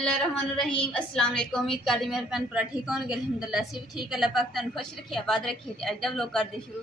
बिस्मिल्लाहिर्रहमानिर्रहीम। अस्सलाम वालेकुम। उम्मीद करदी मेरे भैन भरा ठीक होंगे। अल्हम्दुलिल्लाह असीं भी ठीक। अल्लाह पाक तुहानूं खुश रखे आबाद रखे। अज दा व्लॉग कर दे शुरू।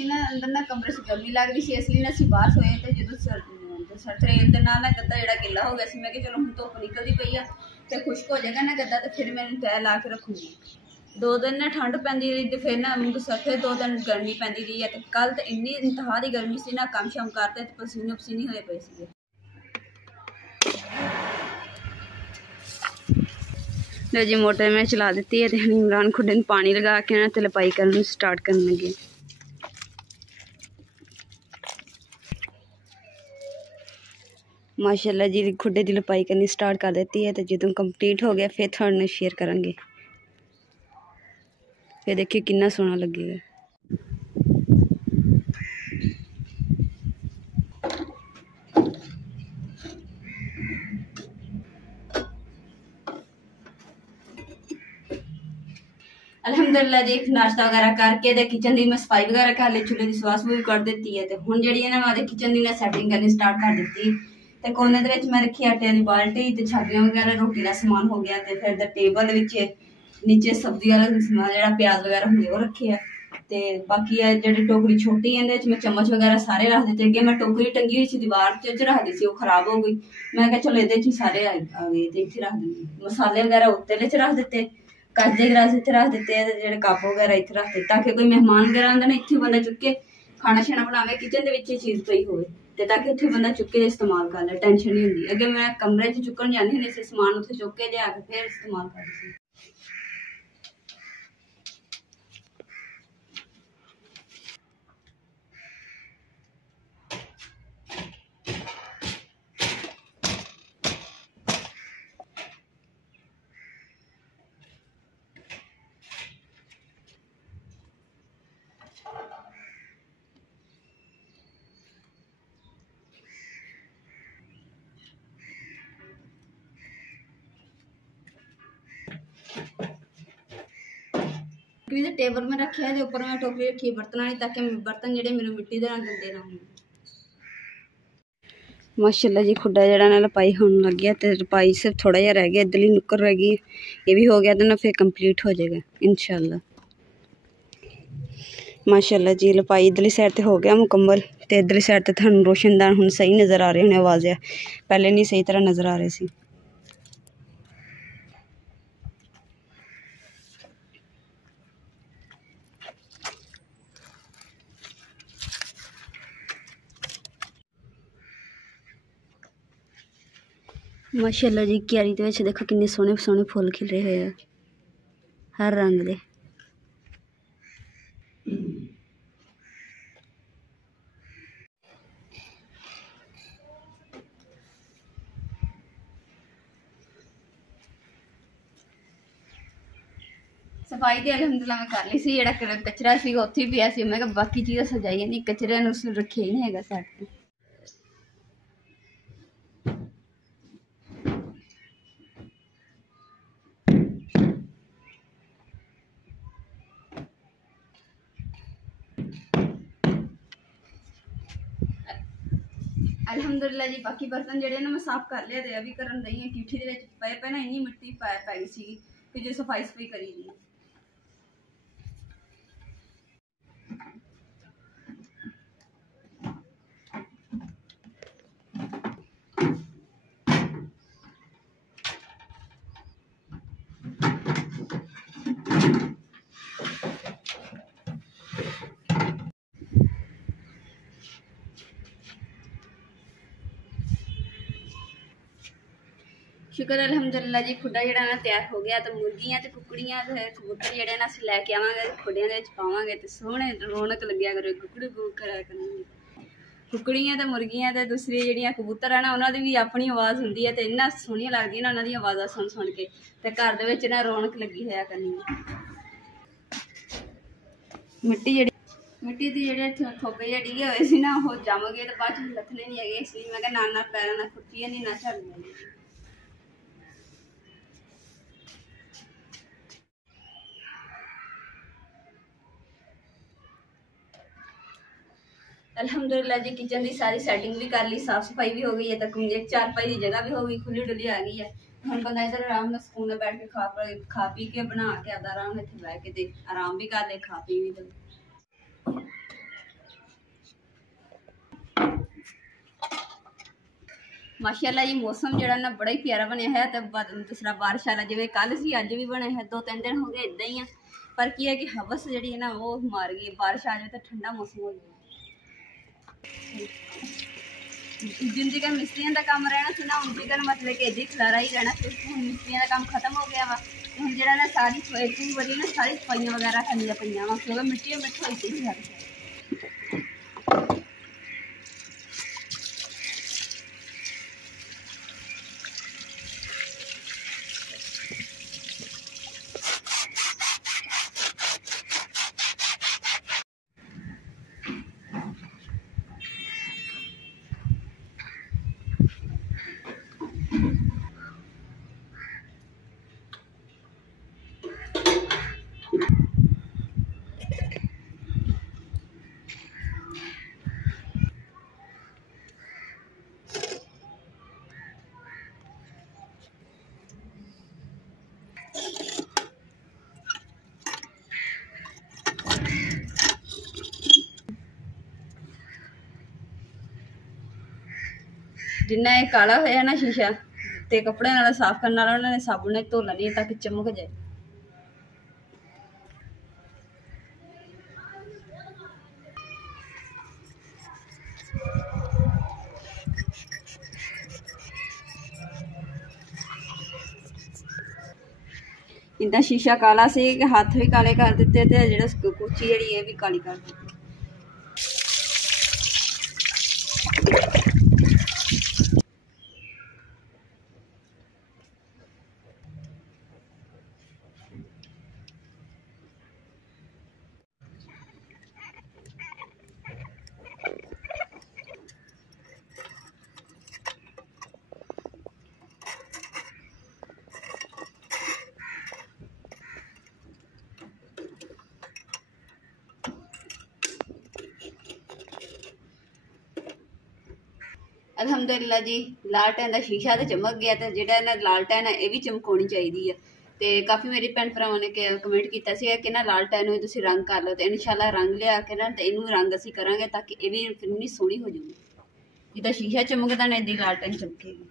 ना अंदर ना कमरे से गर्मी लगती सी, इसलिए ना बाहर सोए तो जो ट्रेन के नाल ना गद्दा जो गिला हो गया सी। मैं चलो हम धुप निकलती पई आ तो खुश्क हो जाएगा ना गद्दा, तो फिर मैं तय ला के रखूँगी। 2 दिन ना ठंड पैंदी रही तो फिर ना फिर 2 दिन गर्मी पैंदी रही है। तो कल तो इन्नी इंतहा की गर्मी सी ना, कम शम करते तो पसीने पसीने होए पे सी। लो जी मोटर में चला दी है तो इमरान खुडे में पानी लगा के ना तो लपाई करना स्टार्ट करने लगे। माशाल्लाह जी खुडे की लपाई करनी स्टार्ट कर देती है। तो जो कंप्लीट हो गया फिर थोड़े शेयर करेंगे। फिर देखिए कितना सोहना लगेगा। अल्हम्दुलिल्लाह जी नाश्ता वगैरह करके तो किचन की मैं सफाई वगैरह कर ली, चूल्हे की सवास भी कर दी है। तो हुण जिहड़ी है ना मैं किचन की सैटिंग करनी स्टार्ट कर दी। तो कोने मैं रखी आटे वाली बाल्टी, तो छाबियां वगैरह रोटी का समान हो गया। तो फिर टेबल नीचे सब्जी वाला समान जो प्याज वगैरह होंगे वो रखे है। तो बाकी है जी टोकरी छोटी है, मैं चम्मच वगैरह सारे रख दिते। अगे मैं टोकरी टंगी हुई सी दीवार च रख दी सी, वो खराब हो गई। मैं चलो ये सारे आ गए तो इतने रख देंगे। मसाले वगैरह उत्ते रख दिते, कच के गिलास इतने रख दिते, जो कप वगैरह इतने रख दिते ताकि कोई मेहमान वगैरह आंदा ना इतने बंदा चुके खाना शाना बनावे। किचन के चीज़ पई हो ताकि इतने बंदा चुके इस्तेमाल कर ले, टेंशन नहीं होंगी। अगे मैं कमरे च चुकन जानी होंदी सी समान, उत्थे चुक के लिया के फिर इस्तेमाल करदी सी। टेबल में रखे है, ऊपर मैं टोकरी रखी है बर्तन वाली, ताकि बर्तन जो मेरे मिट्टी के गंदे ना हो। माशाल्लाह जी खुडा जरा ना लपाई होने लग गया। तो लपाई सिर्फ थोड़ा जहा रह गया, इधरली नुक्कर रह गई, ये भी हो गया तो ना फिर कंप्लीट हो जाएगा इंशाल्लाह। माशाल्लाह जी लपाई इधरली साइड तो हो गया मुकम्मल। तो इधरली साइड तो थानू रोशनदान हुण सही नज़र आ रहे होने, आवाज़ है पहले नहीं सही तरह नज़र आ रहे सी। माशाल्लाह जी क्यारी दे विच देखो किन्ने सोहने सोहने फुल खिले हुए हैं हर रंग दे। सफाई तो अलहमदुलिल्लाह मैं कर ली सी, जेड़ा कचरा सी उत्थे भी पिया सी। मैं कहा बाकी चीज़ां सजाई नहीं, कचरे नूं रखे ही नहीं है सैट। अल्हम्दुलिल्लाह जी बाकी बर्तन जेडे ना मैं साफ कर लिया। तो अभी करन दई है किठी दे विच पए पे ना इन्नी मिट्टी पै गई सी कि जो सफाई सफाई करी दी। शुक्र अल्हम्दुलिल्लाह जी खुडा जो ना तैयार हो गया। तो मुर्गियां तो कुकड़ियां तो कबूतर जो ना अस लैके आवांगे खुडियां दे विच पावांगे, तो सोहने रौनक लग्या करे कुकड़ी कूक करा करेंगे। कुकड़ियां ते मुर्गियां ते दूसरी जिहड़ियां कबूतर है ना उन्हां दी भी अपनी आवाज़ हुंदी है ते इन्ना सोहणियां लगदियां ना उन्हां दी आवाज़ां सुन के ते घर दे विच ना रौनक लगी होया करनी है। मिट्टी दी जिहड़े थोपे जे डिगे होए सी ना वो जम गए ते बाद च लथने नहीं है, इसलिए मैं नाल पैरां नाल खुरचियां नहीं ना झड़दियां। अल्हम्दुलिल्लाह जी किचन की सारी सैटिंग भी कर ली, साफ सफाई भी हो गई है, तक एक चारपाई की जगह भी हो गई, खुली डुली आ गई है। हम बंदा इधर आराम से सुकून बैठ के खा पी के बना के आधा आराम इतने बह के ते आराम भी कर ले, खा पी भी ले। माशाअल्लाह जी मौसम जो ना बड़ा ही प्यारा बनया है, तो दूसरा बारिश वाला जिवें कल सी अज भी बने है, 2-3 दिन हो गए इदा ही है। पर की है कि हवस जी है ना वो मार गई, बारिश आ जाए तो ठंडा मौसम हो जाए। जिंदगी मिस्त्रियों का काम रहना सी ना उनकी गल मतलब कि इदा खलारा ही रहना, क्योंकि हम मिस्त्रियों का काम खत्म हो गया वा। हम जो ना सारी इतनी बड़ी ना सारी सफाइयां वगैरह करनी पे वा, क्योंकि मिट्टी मिट्टी होती थी सारी। जिन्ना ये काला होया ना शीशा ते कपड़े नाल साफ करने वाला उन्होंने साबुन ने धो लेनी ताकि चमक जाए। इदा शीशा काला सी कि हाथ भी काले कर दिते ते जेड़ा कुची जिहड़ी है भी काली कर दी। अल्हम्दुलिल्लाह जी लालटैन का शीशा तो चमक गया, तो जो लालटैन है यह भी चमकानी चाहिए है। तो काफ़ी मेरे भैन भरावां ने कमेंट किया कि ना लालटैन में तुसीं रंग कर लो, तो इंशाल्लाह रंग लिया के ना तो इनू रंग असीं करांगे ताकि ये भी इतनी सोहनी हो जाएगी। जिद्दां शीशा चमकदा ना इदां लालटैन चमकेगी।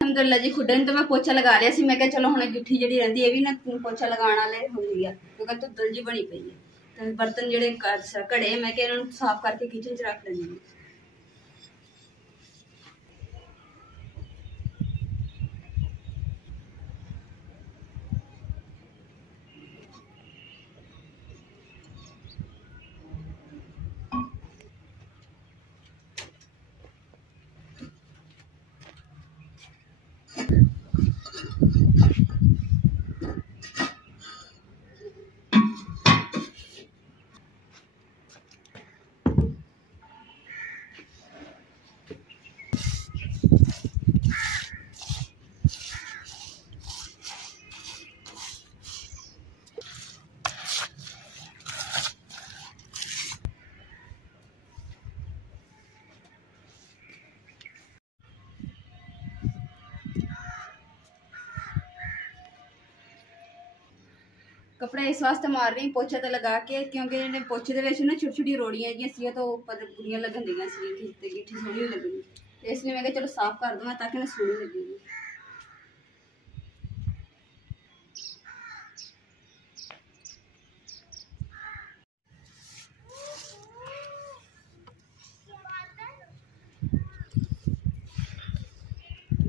अल्हम्दुलिल्लाह जी खुडे तो मैं पोछा लगा लिया सी, मैं क्या चलो हुण गिट्ठी जिहड़ी रहिंदी है भी ना पोछा लगाने वाले होंदी है, क्योंकि धुंदल जी बनी पई है। तो बर्तन जिहड़े घड़े मैं क्या इन्हां नूं साफ करके किचन च रख लैंदी हूं। कपड़ा इस वास्ते मार रही पोछा तो लगा के, क्योंकि जिहड़े पोछे दे विच ना छोटी छोटी रोड़ियां जिहियां सी तो उपर बुरियां लगन दियां सी ते गिट्ठी सोहनी लगनी, इसलिए मैं कहा चलो साफ कर दूँ ताकि ना सोहनी लगेगी।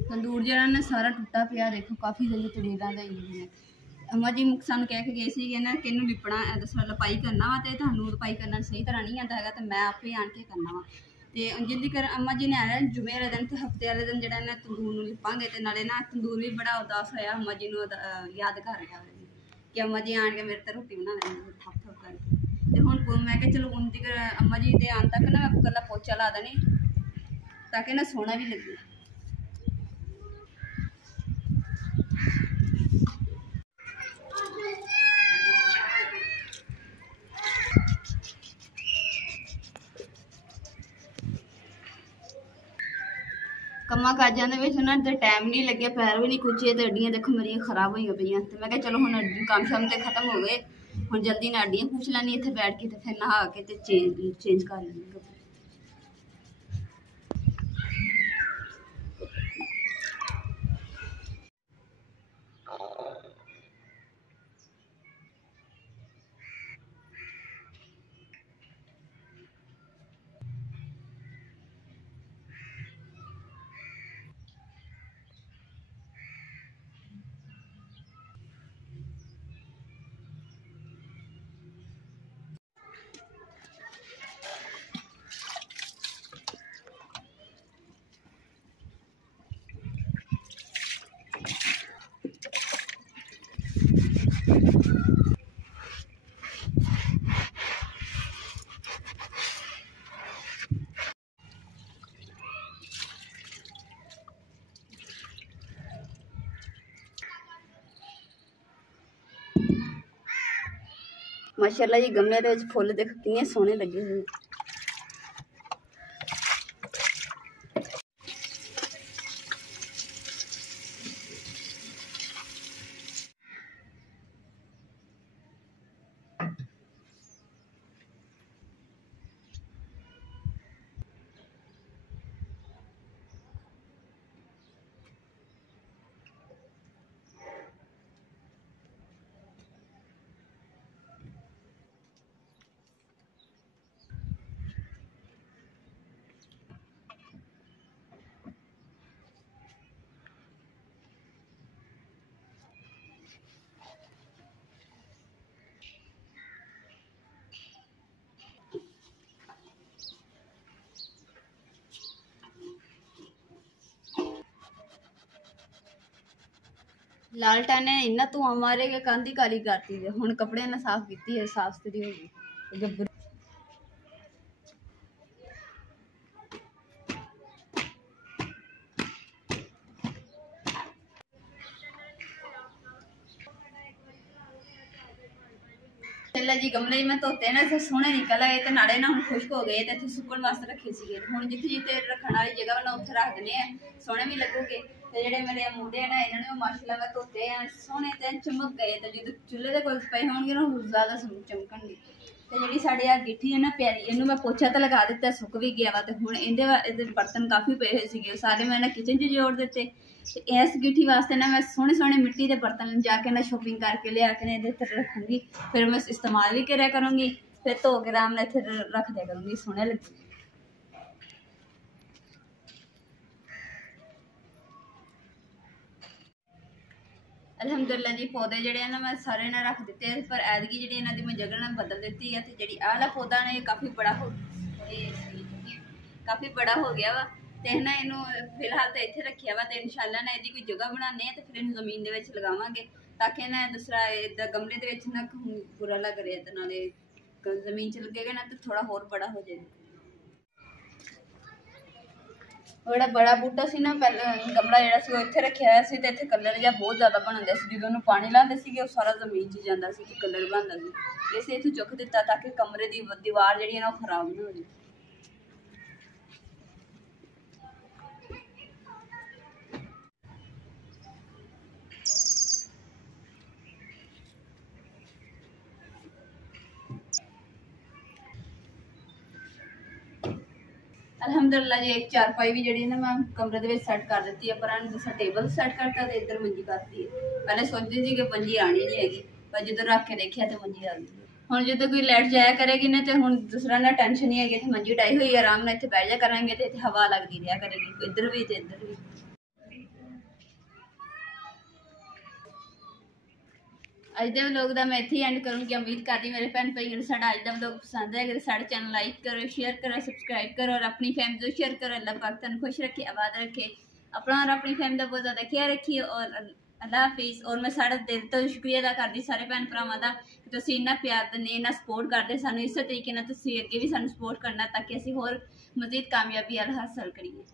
तंदूर जरा ना सारा टुटा पिया, देखो काफ़ी जल्दी तड़ेरां दा ही है। अम्मा जी सानू कह के गए थे ना कि लिपना दसो लपाई करना वा तो थानू लपाई करना सही तरह नहीं आता है, तो मैं आपे आन के करना वा। तो जिंदी कर अम्मा जी ने आना जुमे वाले दिन, तो हफ्ते वाले दिन जो तंदूर लिपांगे, तो नाले ना तंदूर भी बड़ा उदास होया अम्मा जी याद कर रहा कि अम्मा जी आन के मेरे तो रोटी बना लेंगे थप थप करके। तो हूँ मैं क्या चलो उनकी अम्मा जी के आन तक ना मैं कला पोचा ला देनी ताकि ना सोहना भी लगे। कम्मा काजा के टाइम नहीं लगे, पैर भी नहीं खुचे, तो अड्डियाँ देखो मेरी खराब हुई पई। तो मैं चलो हम काम शाम तो खत्म हो गए, हम जल्दी ना अड्डियाँ पूछ लैनी इतने बैठ के, तो फिर नहा के तो चेंज कर लेंगे। माशाल्लाह जी गमले के फुल देख कितने सोहने लगे हुए। लालटेन ने इन्ना धुआं मारे के कंध ही काली करती है। हुण कपड़े ने साफ की है, साफ सुथरी होगी गब्बर। जी गमले मैं धोते ना सोहने निकल आए, तो नाले ना हम खुश्क हो गए, तो सुकन वास्ते रखे थे। हुण जिथे जिथे रखने वाली जगह ना उत्थे रख देने, सोहने भी लगोगे। तो जेडे मेरे मुंडे ना इन्होंने माशाल्लाह मैं धोते हैं सोहने ते चमक गए, तो जो चूल्हे के कोल पे होंगे ना ज़्यादा चमकणगे। तो जी साड़ी आ गिट्ठी है ना प्यारी, इनू मैं पोछा तो लगा दिता, सुक भी गया वा। तो हुण इहदे बर्तन काफ़ी पे थे, सारे मैं ना किचन च जोड़ दिते। तो इस गिट्ठी वास्ते ना मैं सोहने सोहने मिट्टी के बर्तन जाके ना शॉपिंग करके लिया के इहदे ते रखूँगी, फिर मैं इस्तेमाल भी करा करूँगी, फिर धो के आराम नाल फिर रख दिया करूँगी, सोहने लगे। अलहमदुलिल्लाह जी पौधे जड़े ना मैं सारे ने रख दिते, पर ऐदगी जी इन्हों की मैं जगह ना बदल दी है। तो जी आला पौधा ने काफ़ी बड़ा हो गया वा, तो ना इनू फिलहाल तो इतने रखा वा। तो इंशाल्लाह ना यदि कोई जगह बनाने तो फिर इन जमीन के लगावे, ताकि ना दूसरा इदा गमले के ना बुरा लग रहा है, तो नाले जमीन च लगेगा ना तो थोड़ा होर बड़ा हो जाएगा। बड़ा बड़ा बूटा सी ना पहले गमला जो इतने रखा है, तो इतने कलर जहाँ बहुत ज़्यादा बनता है, जो पानी लाते थे सारा जमीन च जाता सी, कलर बनता सी। इसे इतों चुक दिता ताकि कमरे की दीवार जी ना खराब नहीं हो जाए। अलहमदुलिल्लाह जी एक चारपाई भी जी मैं कमरे के सैट कर दी है, पर दूसरा टेबल सैट करता तो इधर मंजी करती है। पहले सोचती थी कि मंजी आनी नहीं हैगी, पर जो रख के देखिया तो मंजी आ गई। हुण जो कोई लाइट जाया करेगी ना तो हुण दूसरा ना टेंशन नहीं हैगी, मंजी डाई हुई आराम नाल इत्थे बैठ जा करांगे तो इत्थे हवा लगती रहा करेगी इधर भी तो इधर भी। अज के व्लॉग का मैं इत्थे ही एंड करूँगी। उम्मीद करती मेरे भैन भाई साडा अज का व्लॉग पसंद है। अगर साडे चैनल लाइक करो, शेयर करो, सबसक्राइब करो और अपनी फैमिली को शेयर करो। अल्लाह पाक तुहानू खुश रखे, आबाद रखे, अपना और अपनी फैमिली का बहुत ज़्यादा ख्याल रखिए। और अल्लाह हाफिज़। और मैं सारा दिल तो शुक्रिया अदा करती सारे भैन भरावां दा कि तुसीं इन्ना प्यार दिंदे, इन्ना सपोर्ट करते सानू। इस तरीके नाल तुसीं अगे भी सानू सपोर्ट करना ताकि असीं होर मज़ीद कामयाबी हासिल करिए।